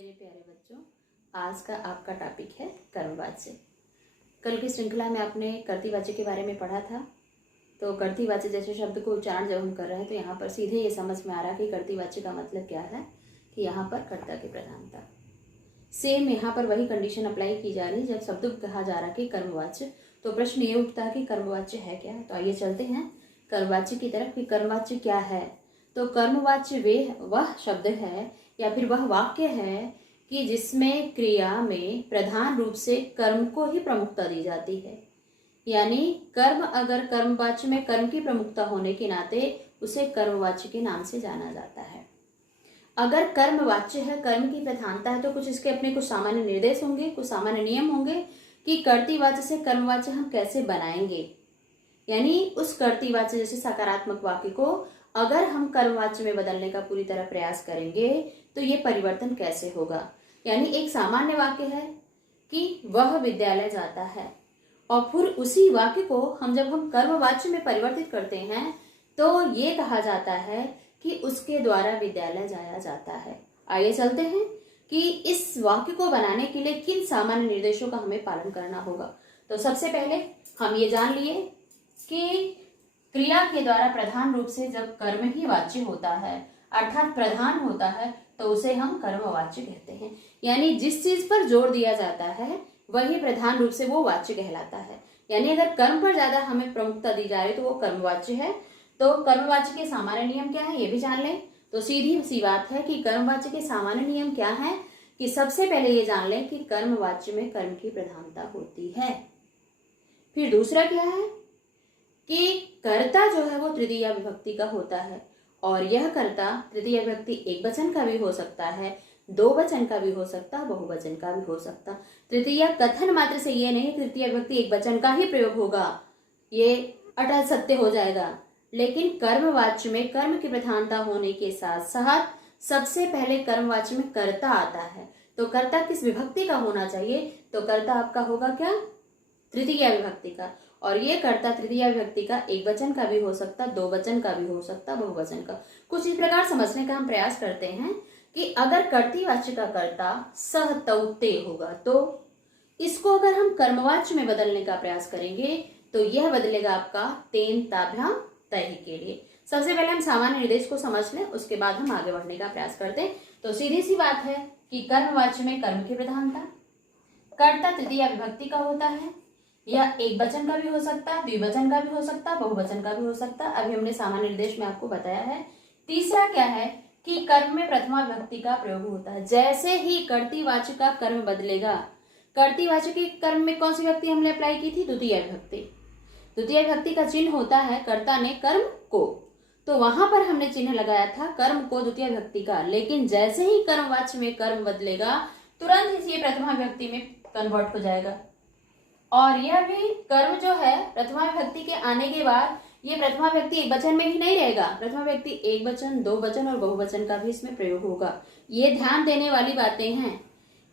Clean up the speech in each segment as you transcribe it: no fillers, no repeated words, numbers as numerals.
मेरे प्यारे बच्चों, आज का आपका टॉपिक है कर्मवाच्य। कल की श्रृंखला में आपने कर्तृवाच्य के बारे में पढ़ा था। तो कर्तृवाच्य जैसे शब्द को उच्चारण जब हम कर रहे हैं तो यहाँ पर सीधे ये समझ में आ रहा है कि कर्तृवाच्य का मतलब क्या है, कि यहाँ पर कर्ता की प्रधानता। सेम यहाँ पर वही कंडीशन अप्लाई की जा रही है जब शब्द कहा जा रहा है कि कर्मवाच्य। तो प्रश्न ये उठता है कि कर्मवाच्य है क्या। तो आइए चलते हैं कर्मवाच्य की तरफ कि कर्मवाच्य क्या है। तो कर्मवाच्य वह शब्द है या फिर वह वाक्य है कि जिसमें क्रिया में प्रधान रूप से कर्म को ही प्रमुखता दी जाती है। यानी कर्म अगर कर्मवाच्य में कर्म की प्रमुखता होने के नाते उसे कर्मवाच्य के नाम से जाना जाता है। अगर कर्मवाच्य है, कर्म की प्रधानता है, तो कुछ इसके अपने कुछ सामान्य निर्देश होंगे, कुछ सामान्य नियम होंगे कि कर्तृवाच्य से कर्मवाच्य हम कैसे बनाएंगे। यानी उस कर्तृवाच्य जैसे सकारात्मक वाक्य को अगर हम कर्मवाच्य में बदलने का पूरी तरह प्रयास करेंगे तो ये परिवर्तन कैसे होगा। यानी एक सामान्य वाक्य है कि वह विद्यालय जाता है, और फिर उसी वाक्य को जब हम कर्मवाच्य में परिवर्तित करते हैं तो ये कहा जाता है कि उसके द्वारा विद्यालय जाया जाता है। आइए चलते हैं कि इस वाक्य को बनाने के लिए किन सामान्य निर्देशों का हमें पालन करना होगा। तो सबसे पहले हम ये जान लिए कि क्रिया के द्वारा प्रधान रूप से जब कर्म ही वाच्य होता है अर्थात प्रधान होता है तो उसे हम कर्मवाच्य कहते हैं। यानी जिस चीज पर जोर दिया जाता है वही प्रधान रूप से वो वाच्य कहलाता है। यानी अगर कर्म पर ज्यादा हमें प्रमुखता दी जा रही तो वो कर्मवाच्य है। तो कर्मवाच्य के सामान्य नियम क्या है ये भी जान लें। तो सीधी सी बात है कि कर्मवाच्य के सामान्य नियम क्या है कि सबसे पहले ये जान लें कि कर्मवाच्य में कर्म की प्रधानता होती है। फिर दूसरा क्या है कि कर्ता जो है वो तृतीय विभक्ति का होता है, और यह कर्ता तृतीय विभक्ति एक वचन का भी हो सकता है, दो वचन का भी हो सकता है, बहुवचन का भी हो सकता। तृतीय कथन मात्र से ये नहीं तृतीय विभक्ति एक वचन का ही प्रयोग होगा, ये अटल सत्य हो जाएगा। लेकिन कर्मवाच्य में कर्म की प्रधानता होने के साथ साथ सबसे पहले कर्मवाच्य में कर्ता आता है। तो कर्ता किस विभक्ति का होना चाहिए, तो कर्ता आपका होगा क्या, तृतीय विभक्ति का। और ये कर्ता तृतीय विभक्ति का एक वचन का भी हो सकता, दो वचन का भी हो सकता, बहुवचन का। कुछ इस प्रकार समझने का हम प्रयास करते हैं कि अगर कर्तृवाच्य का कर्ता सह तौ ते होगा तो इसको अगर हम कर्मवाच्य में बदलने का प्रयास करेंगे तो यह बदलेगा आपका तेन ताभ्याम तय के लिए। सबसे पहले हम सामान्य निर्देश को समझ लें, उसके बाद हम आगे बढ़ने का प्रयास करते हैं। तो सीधी सी बात है कि कर्मवाच्य में कर्म की प्रधानता, कर्ता तृतीय विभक्ति का होता है, यह एक वचन का भी हो सकता, द्विवचन का भी हो सकता, बहुवचन का भी हो सकता। अभी हमने सामान्य निर्देश में आपको बताया है। तीसरा क्या है कि कर्म में प्रथमा विभक्ति का प्रयोग होता है। जैसे ही कर्तृवाच्य का कर्म बदलेगा, कर्तृवाच्य के कर्म में कौन सी विभक्ति हमने अप्लाई की थी, द्वितीय विभक्ति। द्वितीय विभक्ति का चिन्ह होता है कर्ता ने कर्म को, तो वहां पर हमने चिन्ह लगाया था कर्म को द्वितीय विभक्ति का। लेकिन जैसे ही कर्मवाच्य में कर्म बदलेगा तुरंत ही ये प्रथमा विभक्ति में कन्वर्ट हो जाएगा। और यह भी कर्म जो है प्रथमा विभक्ति के आने के बाद ये प्रथमा विभक्ति एक वचन में ही नहीं रहेगा, प्रथमा विभक्ति एक वचन, दो वचन और बहुवचन का भी इसमें प्रयोग होगा। ये ध्यान देने वाली बातें हैं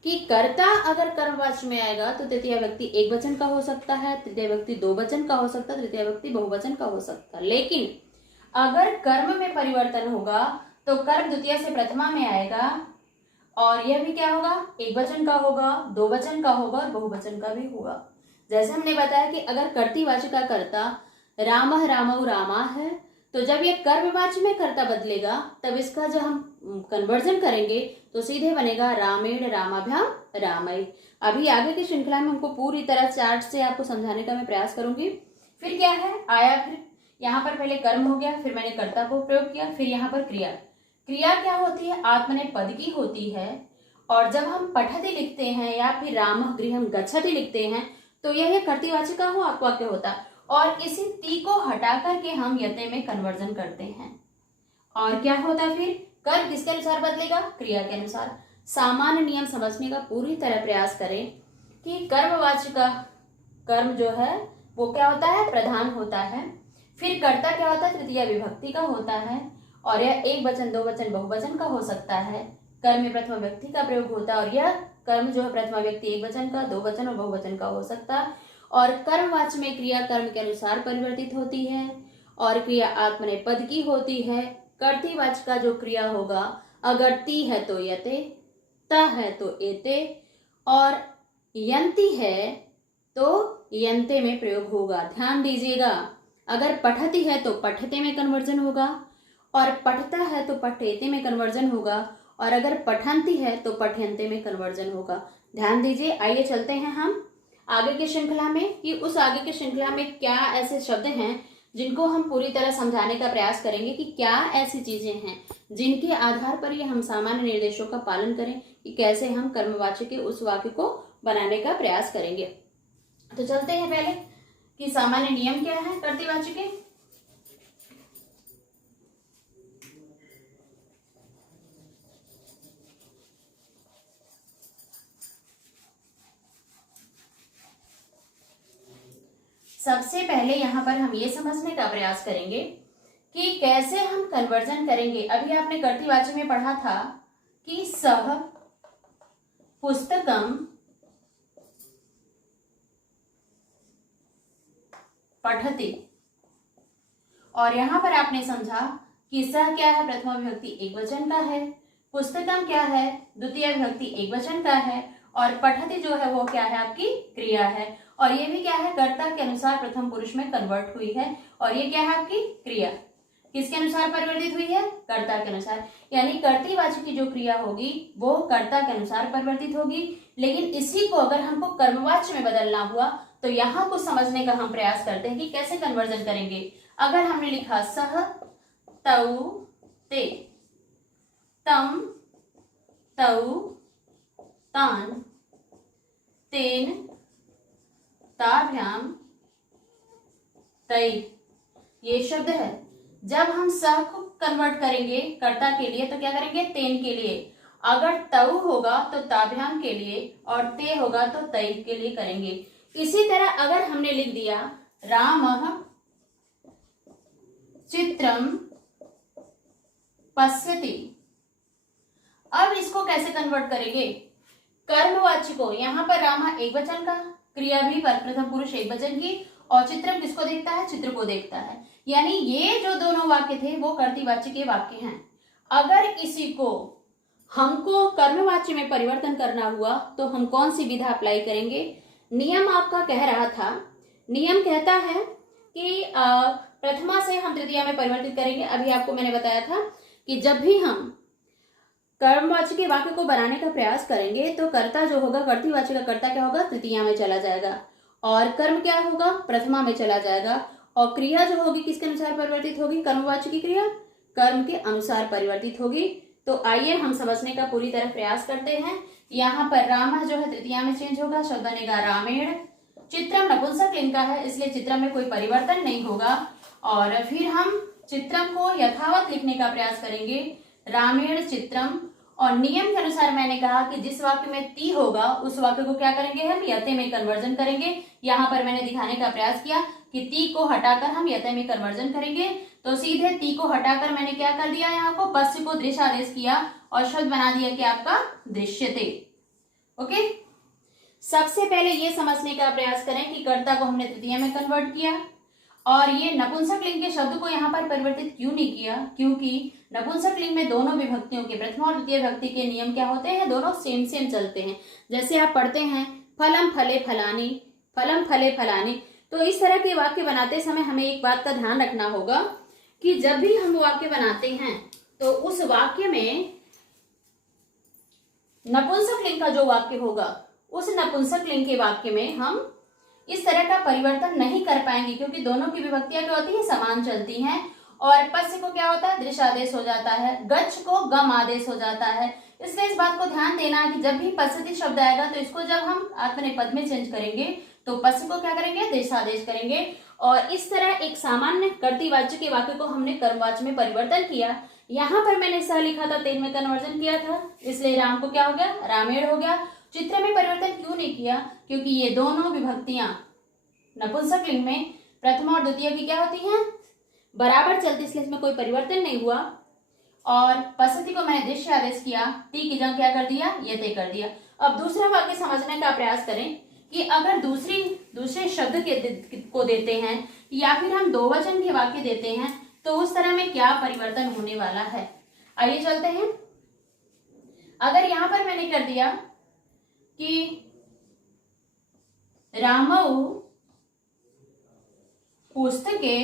कि कर्ता अगर कर्मवाच्य में आएगा तो तृतीय व्यक्ति एक वचन का हो सकता है, तृतीय व्यक्ति दो वचन का हो सकता है, तृतीय व्यक्ति बहुवचन का हो सकता है। लेकिन अगर कर्म में परिवर्तन होगा तो कर्म द्वितीय से प्रथमा में आएगा, और यह भी क्या होगा, एक वचन का होगा, दो वचन का होगा और बहुवचन का भी होगा। जैसे हमने बताया कि अगर कर्तृवाच्य का कर्ता रामः रामौ रामा है तो जब ये कर्मवाच्य में कर्ता बदलेगा तब इसका जब हम कन्वर्जन करेंगे तो सीधे बनेगा रामेण रामाभ्याम रामय। अभी आगे की श्रृंखला में हमको पूरी तरह चार्ट से आपको समझाने का मैं प्रयास करूंगी। फिर क्या है आया, फिर यहाँ पर पहले कर्म हो गया, फिर मैंने कर्ता को प्रयोग किया, फिर यहाँ पर क्रिया। क्रिया क्या होती है, आत्मनेपद की होती है। और जब हम पठति लिखते हैं या फिर रामः गृहं गच्छति लिखते हैं तो यह कर्तृवाच्य का वाक्य होता है, और इसी ती को हटा करके हम यते में कन्वर्जन करते हैं। और क्या होता फिर, कर्म किसके अनुसार बदलेगा, क्रिया के अनुसार। सामान्य नियम समझने का पूरी तरह प्रयास करें कि कर्मवाच्य का कर्म जो है वो क्या होता है, प्रधान होता है। फिर कर्ता क्या होता है, तृतीय विभक्ति का होता है, और यह एक वचन, दो वचन, बहुवचन का हो सकता है। कर्म में प्रथमा व्यक्ति का प्रयोग होता है, और यह कर्म जो है प्रथमा व्यक्ति एक वचन का, दो वचन और बहुवचन का हो सकता है। और कर्मवाच्य में क्रिया कर्म के अनुसार परिवर्तित होती है, और क्रिया आत्मनेपद की होती है। कर्तृवाच्य का जो क्रिया होगा अगर ती है तो यते, त है तो एते, और यंती है तो यंते में प्रयोग होगा। ध्यान दीजिएगा, अगर पठती है तो पठते में कन्वर्जन होगा, और पठता है तो पठेते में कन्वर्जन होगा, और अगर पठंती है तो पठ्यंते में कन्वर्जन होगा। ध्यान दीजिए। आइए चलते हैं हम आगे की श्रृंखला में कि उस आगे की श्रृंखला में क्या ऐसे शब्द हैं जिनको हम पूरी तरह समझाने का प्रयास करेंगे कि क्या ऐसी चीजें हैं जिनके आधार पर ये हम सामान्य निर्देशों का पालन करें कि कैसे हम कर्मवाची के उस वाक्य को बनाने का प्रयास करेंगे। तो चलते हैं पहले कि सामान्य नियम क्या है कर्तृवाची के। सबसे पहले यहां पर हम ये समझने का प्रयास करेंगे कि कैसे हम कन्वर्जन करेंगे। अभी आपने कर्तृवाची में पढ़ा था कि सह पुस्तकम पठति, और यहां पर आपने समझा कि सह क्या है, प्रथमा विभक्ति एकवचन का है, पुस्तकम क्या है, द्वितीय विभक्ति एकवचन का है, और पठति जो है वो क्या है, आपकी क्रिया है, और ये भी क्या है, कर्ता के अनुसार प्रथम पुरुष में कन्वर्ट हुई है, और ये क्या है, आपकी क्रिया किसके अनुसार परिवर्तित हुई है, कर्ता के अनुसार। यानी कर्तृवाची की जो क्रिया होगी वो कर्ता के अनुसार परिवर्तित होगी। लेकिन इसी को अगर हमको कर्मवाच्य में बदलना हुआ तो यहाँ कुछ समझने का हम प्रयास करते हैं कि कैसे कन्वर्जन करेंगे। अगर हमने लिखा सह तौ ते, तम तौ तान, तेन ताभ्याम तै, ये शब्द है। जब हम सह को कन्वर्ट करेंगे कर्ता के लिए तो क्या करेंगे, तेन के लिए। अगर तऊ होगा तो ताभ्याम के लिए, और ते होगा तो तई के लिए करेंगे। इसी तरह अगर हमने लिख दिया रामः चित्रम पश्यति, अब इसको कैसे कन्वर्ट करेंगे, कर्मवाची को। यहां पर रामा एकवचन का, क्रिया भी प्रथम पुरुष एकवचन की, और चित्रम किसको देखता है, चित्र को देखता है। यानी ये जो दोनों वाक्य थे वो कर्तृवाची के वाक्य हैं। अगर इसी को हमको कर्मवाची में परिवर्तन करना हुआ तो हम कौन सी विधा अप्लाई करेंगे। नियम आपका कह रहा था, नियम कहता है कि प्रथमा से हम तृतीया में परिवर्तित करेंगे। अभी आपको मैंने बताया था कि जब भी हम कर्मवाची के वाक्य को बनाने का प्रयास करेंगे तो कर्ता जो होगा, कर्तृवाची का कर्ता क्या होगा, तृतीया में चला जाएगा, और कर्म क्या होगा, प्रथमा में चला जाएगा, और क्रिया जो होगी किसके अनुसार परिवर्तित होगी, कर्मवाची की क्रिया कर्म के अनुसार परिवर्तित होगी। तो आइए हम समझने का पूरी तरह प्रयास करते हैं। यहाँ पर राम जो है तृतीया में चेंज होगा, शब्द बनेगा रामेण। चित्रम नपुंसक लिंग का है इसलिए चित्रम में कोई परिवर्तन नहीं होगा, और फिर हम चित्रम को यथावत लिखने का प्रयास करेंगे, रामेण चित्रम। और नियम के अनुसार मैंने कहा कि जिस वाक्य में ती होगा उस वाक्य को क्या करेंगे, हम यते में कन्वर्जन करेंगे। यहाँ पर मैंने दिखाने का प्रयास किया कि ती को हटाकर हम यते में कन्वर्जन करेंगे। तो सीधे ती को हटाकर मैंने क्या कर दिया, यहाँ को पश्य को दृश्य आदेश किया और शब्द बना दिया कि आपका दृश्यते। ओके, सबसे पहले ये समझने का प्रयास करें कि कर्ता को हमने तृतीय में कन्वर्ट किया, और ये नपुंसक लिंग के शब्द को यहाँ पर परिवर्तित क्यों नहीं किया, क्योंकि नपुंसक लिंग में दोनों विभक्तियों के प्रथम और द्वितीय विभक्ति के नियम क्या होते हैं, दोनों सेम सेम चलते हैं। जैसे आप पढ़ते हैं फलम फले फलानी, फलम फले फलानी। तो इस तरह के वाक्य बनाते समय हमें एक बात का ध्यान रखना होगा कि जब भी हम वाक्य बनाते हैं तो उस वाक्य में नपुंसक लिंग का जो वाक्य होगा उस नपुंसक लिंग के वाक्य में हम इस तरह का परिवर्तन नहीं कर पाएंगे, क्योंकि दोनों की विभक्तियां क्या होती है, समान चलती हैं। और पश्य को क्या होता है, दृश्य आदेश हो जाता है, गच्छ को गम आदेश हो जाता है। इसलिए इस बात को ध्यान देना है कि जब भी पश्यति शब्द आएगा तो इसको जब हम आत्मनेपद में चेंज करेंगे तो पश्य को क्या करेंगे, दृश्य आदेश करेंगे। और इस तरह एक सामान्य कर्तृवाच्य के वाक्य को हमने कर्मवाच्य में परिवर्तन किया। यहाँ पर मैंने सह लिखा था, तेन में कन्वर्जन किया था, इसलिए राम को क्या हो गया, रामेण हो गया। चित्र में परिवर्तन क्यों नहीं किया, क्योंकि ये दोनों विभक्तियां नपुंसक लिंग में प्रथम और द्वितीय की क्या होती हैं, बराबर चलती, इसलिए इसमें कोई परिवर्तन नहीं हुआ। और पश्यति को मैंने दृश्य आदेश किया, ती की जगह क्या कर दिया, यते कर दिया। अब दूसरा वाक्य समझने का प्रयास करें कि अगर दूसरे शब्द को देते हैं या फिर हम दो वचन के वाक्य देते हैं तो उस तरह में क्या परिवर्तन होने वाला है। आइए चलते हैं। अगर यहां पर मैंने कर दिया कि रामऊ पुस्तके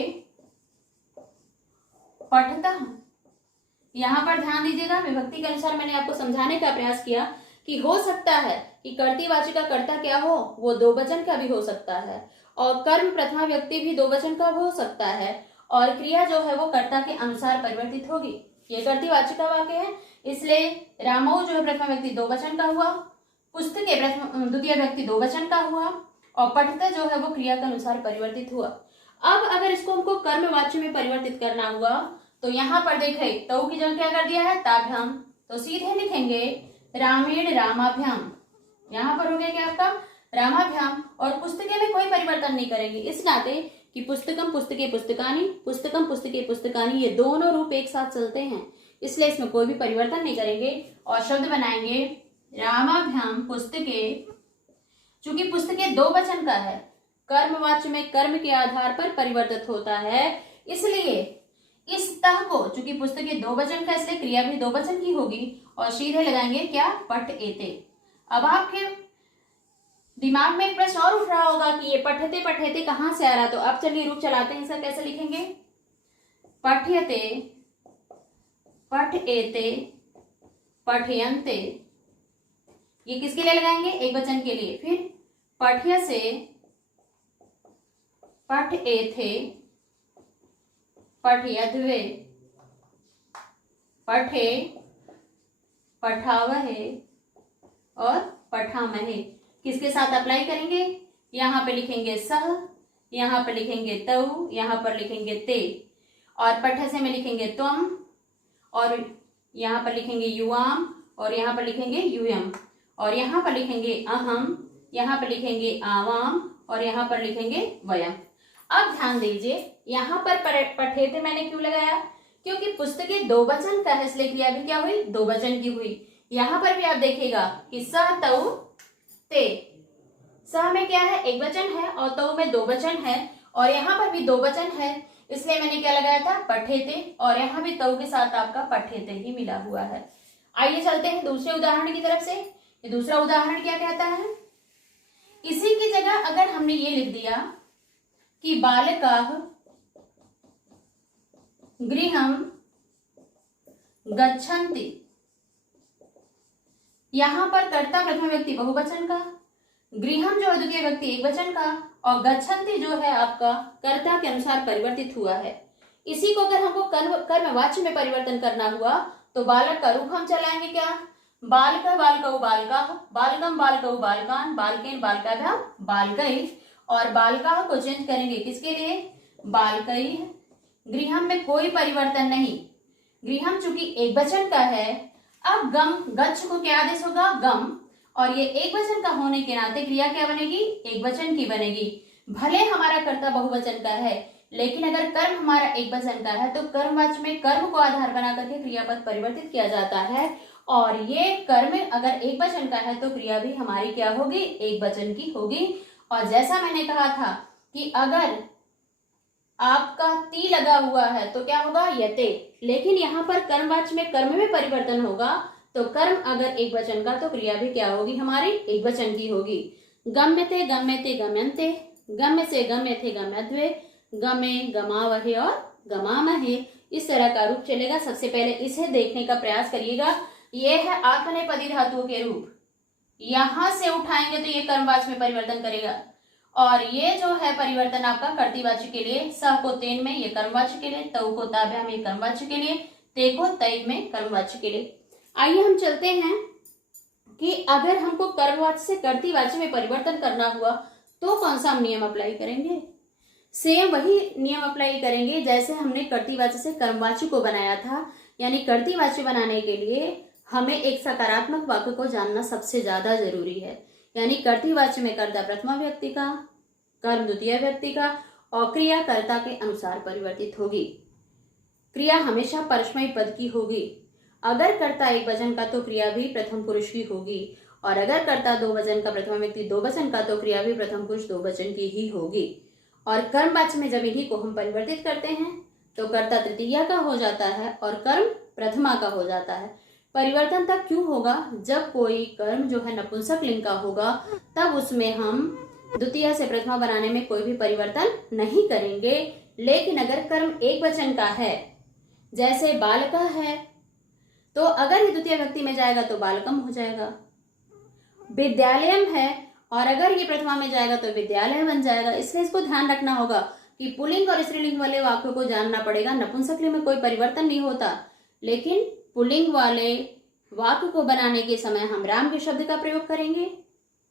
पठता, यहां पर ध्यान दीजिएगा, विभक्ति के अनुसार मैंने आपको समझाने का प्रयास किया कि हो सकता है कि कर्तृवाची का कर्ता क्या हो, वो दो वचन का भी हो सकता है, और कर्म प्रथमा व्यक्ति भी दो वचन का हो सकता है, और क्रिया जो है वो कर्ता के अनुसार परिवर्तित होगी। ये कर्तृवाची का वाक्य है, इसलिए रामऊ जो है प्रथमा व्यक्ति दो वचन का हुआ, पुस्तके प्रथम द्वितीय व्यक्ति दो वचन का हुआ, और पठता जो है वो क्रिया के अनुसार परिवर्तित हुआ। अब अगर इसको हमको कर्मवाच्य में परिवर्तित करना हुआ तो यहाँ पर देखे तऊ की जगह क्या कर दिया है, ताभ्याम, तो सीधे लिखेंगे रामेण रामाभ्याम। यहाँ पर हो गया क्या आपका रामाभ्याम, और पुस्तके में कोई परिवर्तन नहीं करेंगे इस नाते कि पुस्तकम पुस्तके पुस्तकानी, पुस्तकम पुस्तके पुस्तकानी, ये दोनों रूप एक साथ चलते हैं, इसलिए इसमें कोई भी परिवर्तन नहीं करेंगे और शब्द बनाएंगे रामाभ्याम पुस्तके। चूंकि पुस्तके दो वचन का है, कर्मवाच्य में कर्म के आधार पर परिवर्तित होता है, इसलिए इस तह को, चूंकि पुस्तके दो वचन का इसलिए क्रिया भी दो वचन की होगी, और सीधे लगाएंगे क्या, पठ एते। अब आपके दिमाग में एक प्रश्न और उठ रहा होगा कि ये पठते पठेते कहां से आ रहा, तो अब चलिए रूप चलाते हैं, सर कैसे लिखेंगे, पठ्यते पठ एते पठयन्ते, ये किसके लिए लगाएंगे, एक वचन के लिए। फिर पठ्य से पठ एथे पठयध्वे, पठे पठावहे और पठामहे, किसके साथ अप्लाई करेंगे, यहाँ पे लिखेंगे सह, यहाँ पे लिखेंगे तऊ, यहाँ पर लिखेंगे ते, और पठ से में लिखेंगे त्वम, और यहाँ पर लिखेंगे युवाम, और यहाँ पर लिखेंगे यूयम, और यहाँ पर लिखेंगे अहम, यहाँ पर लिखेंगे आवाम, और यहाँ पर लिखेंगे वयम। अब ध्यान दीजिए यहाँ पर पठेते मैंने क्यों लगाया, क्योंकि पुस्तके दो वचन का है, इसलिए क्रिया भी क्या हुई, दो वचन की हुई। यहाँ पर भी आप देखिएगा कि स तऊ ते, स में क्या है, एक वचन है, और तऊ में दो वचन है, और यहाँ पर भी दो वचन है, इसलिए मैंने क्या लगाया था, पठेते, और यहाँ भी तऊ के साथ आपका पठेते ही मिला हुआ है। आइए चलते हैं दूसरे उदाहरण की तरफ से। ये दूसरा उदाहरण क्या कहता है, इसी की जगह अगर हमने ये लिख दिया कि बालकाः गृहं गच्छन्ति, यहां पर कर्ता प्रथम व्यक्ति बहुवचन का, गृहम जो है द्वितीय व्यक्ति एक वचन का, और गच्छन्ति जो है आपका कर्ता के अनुसार परिवर्तित हुआ है। इसी को अगर हमको कर्मवाच्य में परिवर्तन करना हुआ तो बालक का रूप हम चलाएंगे क्या, बालक बालकौ बालकाः, बालकम बालकौ बालकान, बालकेन बालकाभ्याम बालकै, और बालकाः को चेंज करेंगे किसके लिए, बालकैः। गृहम में कोई परिवर्तन नहीं, गृहम चूंकि एक वचन का है, अब गम गच्छ को क्या आदेश होगा, गम, और ये एक वचन का होने के नाते क्रिया क्या बनेगी, एक वचन की बनेगी। भले हमारा कर्ता बहुवचन का है, लेकिन अगर कर्म हमारा एक वचन का है तो कर्मवाच्य में कर्म को आधार बना करके क्रियापद परिवर्तित किया जाता है, और ये कर्म अगर एक वचन का है तो क्रिया भी हमारी क्या होगी, एक वचन की होगी। और जैसा मैंने कहा था कि अगर आपका ती लगा हुआ है तो क्या होगा, यते, लेकिन यहाँ पर कर्मवाच्य में कर्म में परिवर्तन होगा, तो कर्म अगर एक वचन का तो क्रिया भी क्या होगी, हमारी एक वचन की होगी। गम्यते गम्यते गम्यन्ते, गम्य से गम्य थे गम्यध्वे, गमे गमावहे और गमामहे, इस तरह का रूप चलेगा। सबसे पहले इसे देखने का प्रयास करिएगा, ये है आत्मनेपदी धातुओं के रूप, यहां से उठाएंगे तो ये कर्मवाच्य में परिवर्तन करेगा, और ये जो है परिवर्तन आपका कर्तृवाच्य के लिए, स को तेन में ये कर्मवाच्य के लिए, तऊ को ताभ्याम में कर्मवाच्य के लिए, ते को तै में कर्मवाच्य के लिए। आइए हम चलते हैं कि अगर हमको कर्मवाच्य से कर्तृवाच्य में परिवर्तन करना हुआ तो कौन सा हम नियम अप्लाई करेंगे। सेम वही नियम अप्लाई करेंगे जैसे हमने कर्तृवाच्य से कर्मवाच्य को बनाया था, यानी कर्तृवाच्य बनाने के लिए हमें एक सकारात्मक वाक्य को जानना सबसे ज्यादा जरूरी है। यानी कर्तृवाच्य में कर्ता प्रथमा व्यक्ति का, कर्म द्वितीय व्यक्ति का, और क्रिया कर्ता के अनुसार परिवर्तित होगी। क्रिया हमेशा परस्मैपदी पद की होगी। अगर कर्ता एक वचन का तो क्रिया भी प्रथम पुरुष की होगी, और अगर कर्ता दो वचन का प्रथमा व्यक्ति दो वचन का तो क्रिया भी प्रथम पुरुष दो वचन की ही होगी। और कर्मवाच्य में जब इन्हीं को हम परिवर्तित करते हैं तो कर्ता तृतीया का हो जाता है और कर्म प्रथमा का हो जाता है। परिवर्तन तब क्यों होगा? जब कोई कर्म जो है नपुंसक लिंग का होगा तब उसमें हम द्वितीया से प्रथमा बनाने में कोई भी परिवर्तन नहीं करेंगे। लेकिन अगर कर्म एक वचन का है, जैसे बालका है, तो अगर ये द्वितीय विभक्ति में जाएगा तो बालकम हो जाएगा। विद्यालयम है और अगर ये प्रथमा में जाएगा तो विद्यालय बन जाएगा। इसलिए इसको ध्यान रखना होगा कि पुल्लिंग और स्त्रीलिंग वाले वाक्यों को जानना पड़ेगा। नपुंसक लिंग में कोई परिवर्तन नहीं होता, लेकिन पुल्लिंग वाले वाक्य को बनाने के समय हम राम के शब्द का प्रयोग करेंगे।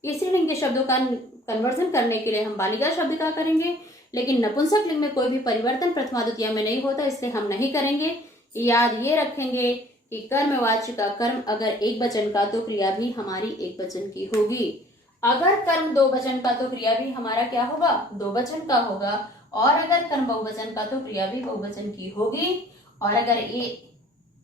स्त्रीलिंग के शब्दों का कन्वर्जन करने के लिए हम बालिका शब्द का करेंगे। लेकिन नपुंसक लिंग में कोई भी परिवर्तन प्रथमा द्वितीय में नहीं होता, इसलिए हम नहीं करेंगे। याद ये रखेंगे कि कर्मवाच्य का कर्म अगर एक वचन का तो क्रिया भी हमारी एक वचन की होगी। अगर कर्म दो वचन का तो क्रिया भी हमारा क्या होगा? दो वचन का होगा। और अगर कर्म बहुवचन का तो क्रिया भी बहुवचन की होगी। और अगर ये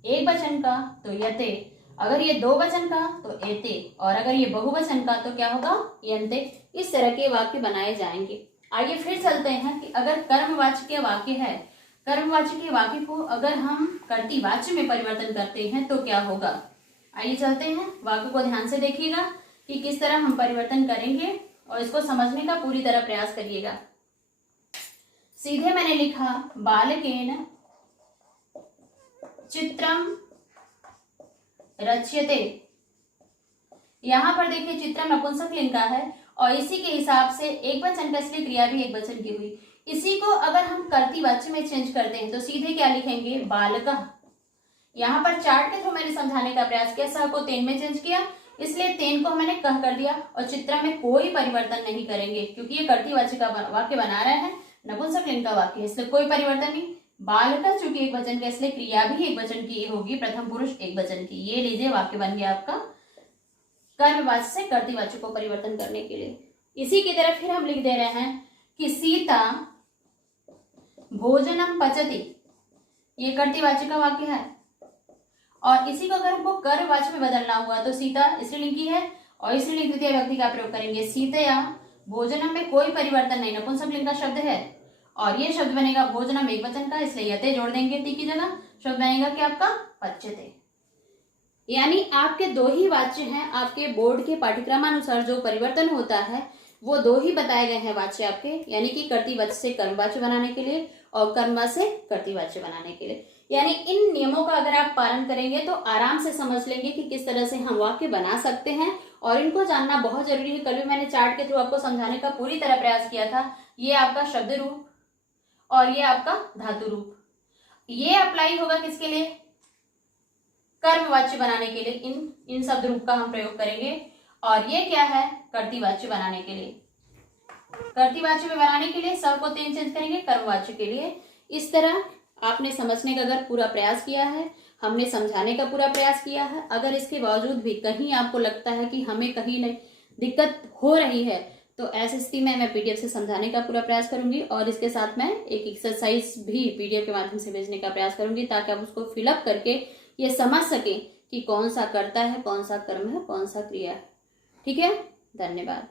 एक वचन का तो यते, अगर ये दो वचन का तो एते, और अगर ये बहुवचन का तो क्या होगा? यन्ते। इस तरह के वाक्य बनाए जाएंगे। आइए फिर चलते हैं कि अगर कर्मवाच्य के वाक्य है, कर्मवाच्य के वाक्य को अगर हम कर्तृवाच्य में परिवर्तन करते हैं तो क्या होगा? आइए चलते हैं, वाक्य को ध्यान से देखिएगा कि किस तरह हम परिवर्तन करेंगे और इसको समझने का पूरी तरह प्रयास करिएगा। सीधे मैंने लिखा बालकेन चित्रम रच्यते। यहां पर देखिए चित्रम नपुंसक लिंग का है और इसी के हिसाब से एक वचन का, इसलिए क्रिया भी एक वचन की हुई। इसी को अगर हम कर्तृवाच्य में चेंज करते हैं तो सीधे क्या लिखेंगे? बालका। यहाँ पर चार्ट के थ्रू मैंने समझाने का प्रयास किया, स को तेन में चेंज किया, इसलिए तेन को मैंने कह कर दिया। और चित्र में कोई परिवर्तन नहीं करेंगे क्योंकि ये कर्तृवाच्य का वाक्य बना रहे हैं, नपुंसक लिंग का वाक्य है, इसलिए कोई परिवर्तन नहीं। बालका चूंकि एक वचन का, इसलिए क्रिया भी एक वचन की होगी, प्रथम पुरुष एक वचन की। ये लीजिए वाक्य बन गया आपका कर्मवाच्य से कर्तृवाच्य को परिवर्तन करने के लिए। इसी की तरफ फिर हम लिख दे रहे हैं कि सीता भोजनम पचती, ये कर्तृवाच्य का वाक्य है। और इसी को अगर हमको कर्मवाच्य में बदलना हुआ तो सीता स्त्रीलिंग की है और स्त्रीलिंग द्वितीय व्यक्ति का प्रयोग करेंगे। सीतया भोजनम में कोई परिवर्तन नहीं, नपुंसक लिंग का शब्द है और ये शब्द बनेगा भोजनम एक वचन का, इसलिए यते जोड़ देंगे ती की जगह। शब्द बनेगा कि आपका पच्यते। यानी आपके दो ही वाच्य हैं, आपके बोर्ड के पाठ्यक्रमानुसार जो परिवर्तन होता है वो दो ही बताए गए हैं वाच्य आपके, यानी कि कर्तृवाच्य से कर्मवाच्य बनाने के लिए और कर्मवाच्य से कर्तृवाच्य बनाने के लिए। यानी इन नियमों का अगर आप पालन करेंगे तो आराम से समझ लेंगे कि किस तरह से हम वाक्य बना सकते हैं और इनको जानना बहुत जरूरी है। कल भी मैंने चार्ट के थ्रू आपको समझाने का पूरी तरह प्रयास किया था। ये आपका शब्द रूप और ये आपका धातु रूप, ये अप्लाई होगा किसके लिए? कर्मवाच्य बनाने के लिए इन शब्द रूप का हम प्रयोग करेंगे। और ये क्या है? कर्तृवाच्य बनाने के लिए। कर्तृवाच्य में बनाने के लिए सब को तेन चेंज करेंगे, कर्मवाच्य के लिए। इस तरह आपने समझने का अगर पूरा प्रयास किया है, हमने समझाने का पूरा प्रयास किया है, अगर इसके बावजूद भी कहीं आपको लगता है कि हमें कहीं नहीं दिक्कत हो रही है तो ऐसी स्थिति में मैं पीडीएफ से समझाने का पूरा प्रयास करूंगी और इसके साथ मैं एक एक्सरसाइज भी पीडीएफ के माध्यम से भेजने का प्रयास करूंगी ताकि आप उसको फिलअप करके ये समझ सकें कि कौन सा कर्ता है, कौन सा कर्म है, कौन सा क्रिया है। ठीक है, धन्यवाद।